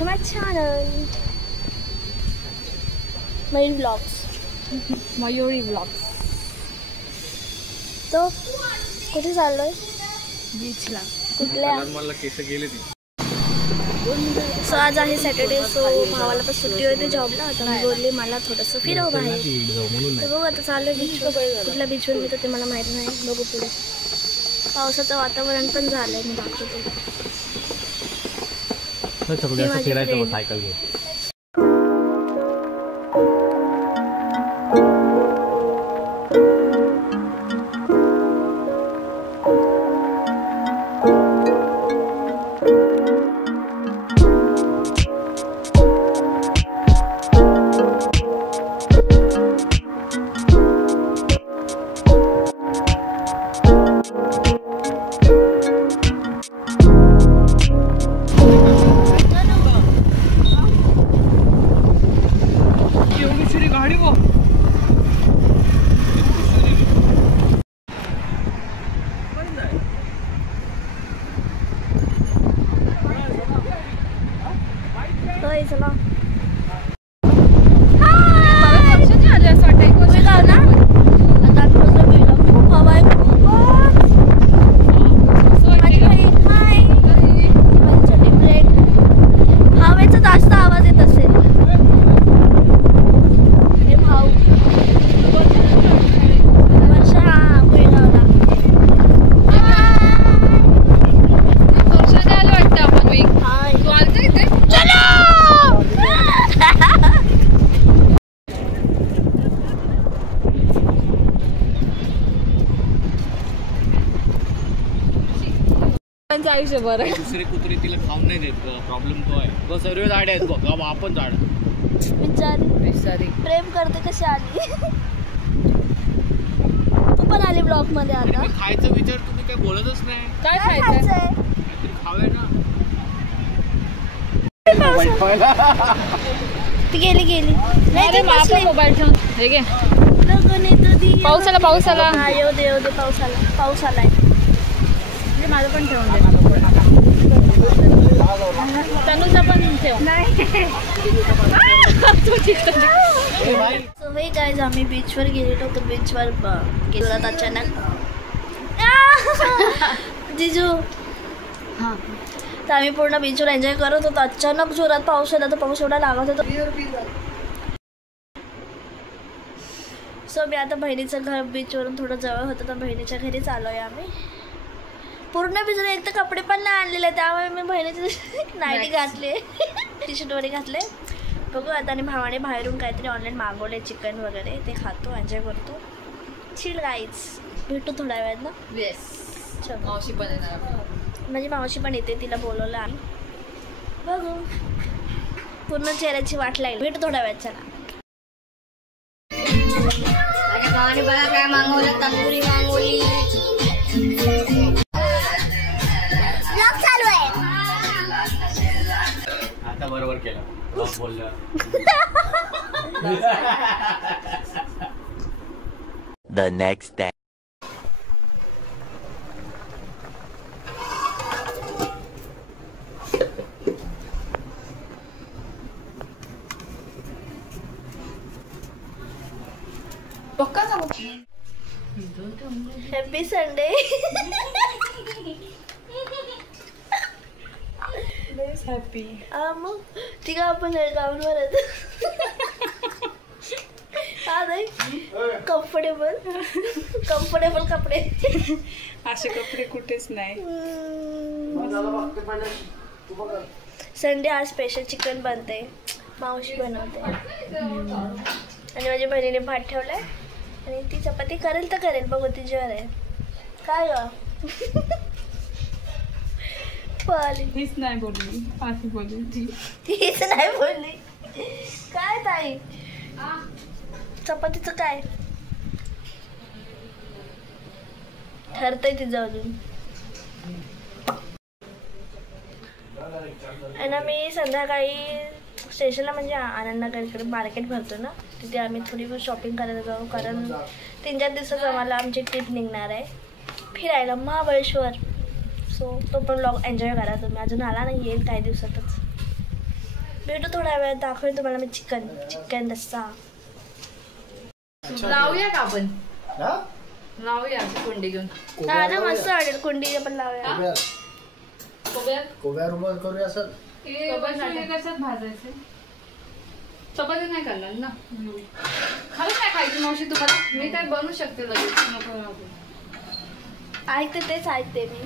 to my channel. Mayuri vlogs. Mayuri vlogs. तो कुठे चाललोय? बीचला. कुठल्या? मला केस गेले ती. सो आज आहे सॅटर्डे. सो भावाला पण सुट्टी होती जॉबला. आता मी बोलली मला थोडंसं फिरव बाहेर. तर बघू आता चालू बीचवर. कुठल्या बीचवर मी तर ते मला माहीत नाही. बघू पुढे. पावसाचं वातावरण पण झालंय. मी दाखवते. सायकल घे. आयुष्य बरं. दुसरे कुत्रे तिला खाऊन नाही देत. प्रॉब्लेम तो आहे. सर्व झाडे आहेत बघ. आपण झाड बिचारी प्रेम करते. कशी आली? तू पण आली ब्लॉग मध्ये. आता खायचं विचार तुम्ही काय बोलतच नाही. काय खायचंय? खावे ना. ती गेली नाही. मोबाईल ठेवून हे घे. पाऊस आला पाऊस आलाय. माझं पण ठेवून दे. तनुजा पण ठेव. सो हे गाईज आम्ही बीचवर गेलेलो. तर बीचवर गेलो अचानक. जिजू हां. तर आम्ही पूर्ण बीचवर एन्जॉय करत होतो. अचानक जोरात पाऊस आला. तर पाऊस एवढा लागत होता. सो मी आता बहिणीचं घर बीचवरून थोडं जवळ होतं. तर बहिणीच्या घरी चाललोय आम्ही. पूर्ण भिजून. एक तर कपडे पण नाही आणलेले. त्यामुळे मी बहिणीचे नाईटी घातले. टी शर्ट वगैरे घातले. बघू आता. आणि भावाने बाहेरून काहीतरी ऑनलाईन मागवले. चिकन वगैरे ते खातो. एन्जॉय करतो. Chill guys. भेटू थोड्या वेळात ना. येस. मावशी पण येणार. माझी मावशी पण येते. तिला बोलवलं आम्ही. बघू. पूर्ण चेहऱ्याची वाट लागली. भेटू थोड्या वेळात. चला. माझ्या भावाने बघा काय मागवलं. तंदुरी मागवली. आता बरोबर केलं. बोललं. The next day. Happy Sunday. Happy. मग ती का आपण गाऊनवर येतो. हा नाही कम्फर्टेबल कपडे. असे कपडे कुठेच नाही. संडे आज स्पेशल चिकन बनते. मावशी बनवते. आणि माझ्या बहिणीने भात ठेवलाय. आणि ती चपाती करेल तर करेल. बघू तिच्यावर आहे. काय ग? हीच नाही बोलली. पाठी बोलली. हीच नाही बोलली. काय ताई? चपातीचं काय ठरतंय तिचं अजून. आणि आम्ही संध्याकाळी स्टेशनला म्हणजे आनंदनगरकडे मार्केट भरतो ना, तिथे आम्ही थोडी शॉपिंग करायला जाऊ. कारण 3-4 दिवसात आम्हाला आमची ट्रिप निघणार आहे फिरायला महाबळेश्वर. सो तो पण व्लॉग एन्जॉय करा तुम्ही. अजून आला नाही, येईल काही दिवसातच. भेटू थोड्या वेळात, दाखवेल तुम्हाला मी चिकन रस्सा. लावूया का आपण? लावूया कुंडी घेऊन. हा ना, मस्त वाटेल कुंडी पण लावूया. कोब्यार उभं करूया सर. कशात भाजायचे? चपाती नाही करणार ना. खरंच नाही खायची मावशी तुम्हाला? मी काय बनवू शकते लगेच. ऐकते तेच ऐकते मी.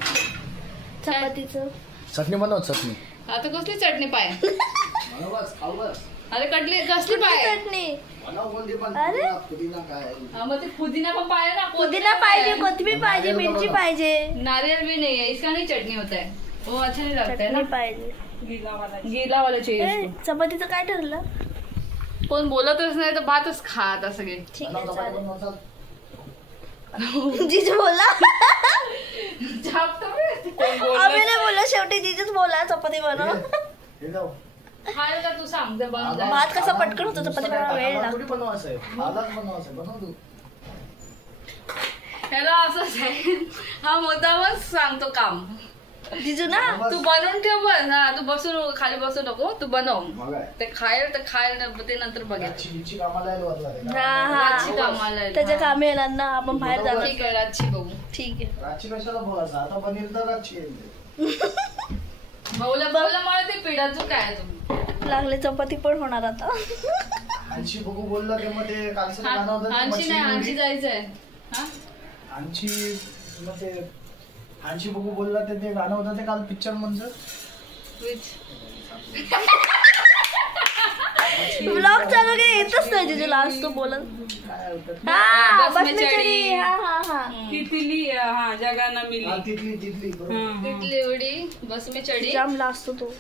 चपातीचं चटणी बनव चटणी. आता कसली चटणी पाय? अरे कसली पाय? चटणी. अरे हा मग ते पुदिना पण पाहिजे ना. पुदिना पाहिजे, कोथिंबीर पाहिजे, मिरची पाहिजे. नारियल भी नहीं है इसका, नहीं चटनी होता है वो अच्छा नहीं लगता है ना. चटणी पाहिजे. गीला वाला चाहिए. चपातीचं काय ठरलं? कोण बोलतच नाही तर भातच खात सगळे. ठीक आहे चालेल. जीजू बोला. आम्ही नाही बोललो, शेवटी जीजूच बोला चपाती बनव. खायला का तू सांग जर बनव. भात कसा पटकन होतो, चपाती बनवायला वेळ लागतो. ह्याला असंच आहे, हा मुद्दामच सांगतो काम. जीजू ना तू बनवून ठेव बस. हा तू बसून खाली बसू नको, तू बनव. ते खायला ते नंतर बघेल. रातची कामाला येईल. त्याच्या कामी येणार ना, आपण बाहेर जाणार. ठीक आहे रातची बघू. ठीक आहे. भाऊला मला ते पिढाचं काय तुम्ही लागले चपाती पण होणार आता. आणशी बघू बोलला की मग ते कालचं गाणं होतं ते आणशी नाही, मच्छी आणशी जायचंय. आणशी मग ते आणशी बघू बोलला ते गाणं होतं ते काल पिक्चर म्हणजे ब्लॉग चालू के येतच नाही जीजू लास्ट तो बोलत. हा बस में चढी. हा तितली हा जगा न मिली. तिथली उडी बस में चढी. जाम लास्ट तो.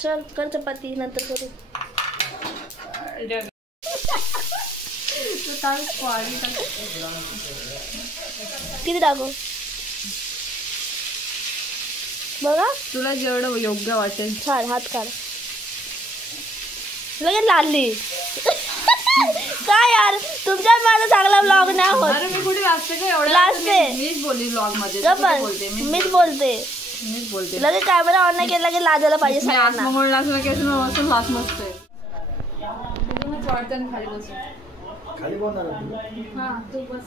चल कर चपाती नंतर करू. किती टाकू बघा, तुला जेवढं योग्य वाटेल. छान हात काढ. लगेच लागली. काय यार, तुमच्या माझा चांगला ब्लॉग नाही होत. अरे मी कुठे लाजते का एवढं? लाजते. मीच बोलली ब्लॉग मध्ये. मीच बोलते. लगेच कॅमेरा ऑन नाही केला की लाजायला पाहिजे सगळ्यांना. लास्ट मस्त आहे. खाली बस. खाली बोलणार हा तू बस.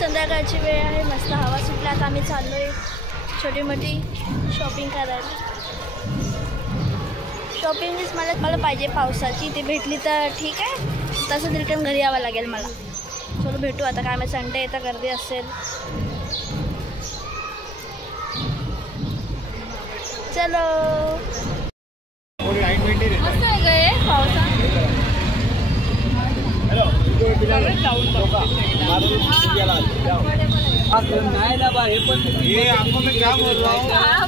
संध्याकाळची वेळ आहे, मस्त हवा सुटला. आता आम्ही चाललोय छोटी मोठी शॉपिंग करायला. शॉपिंग मला पाहिजे पावसाची, ती भेटली तर ठीक आहे, तसं रिटर्न घरी यावं लागेल मला. चलो भेटू आता. काय माहिती संडे येतं गर्दी असेल. चलो मस्त आहे गए पावसा.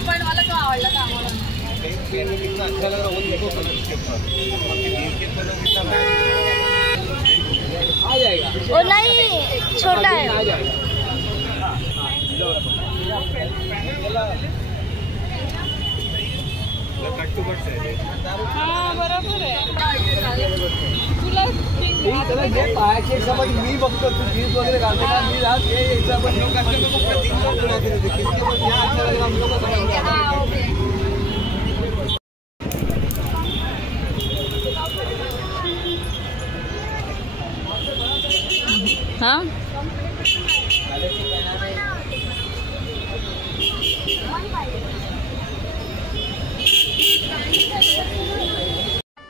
पण मला तो आवडला का ओ नहीं छोटा है. बरोबर आहे. मी बघतो तू जीन्स वगैरे घालते का? मी राहत हाँ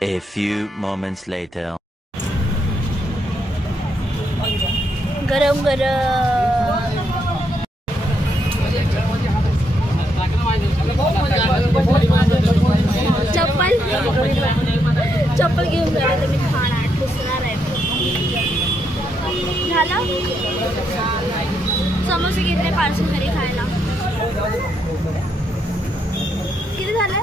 A few moments later. गरम गरम चप्पल घेऊन गेले तर मी खाणार पुसणार आहे. झालं. समोसे घेतले पार्सल घरी खायला. किती झालं?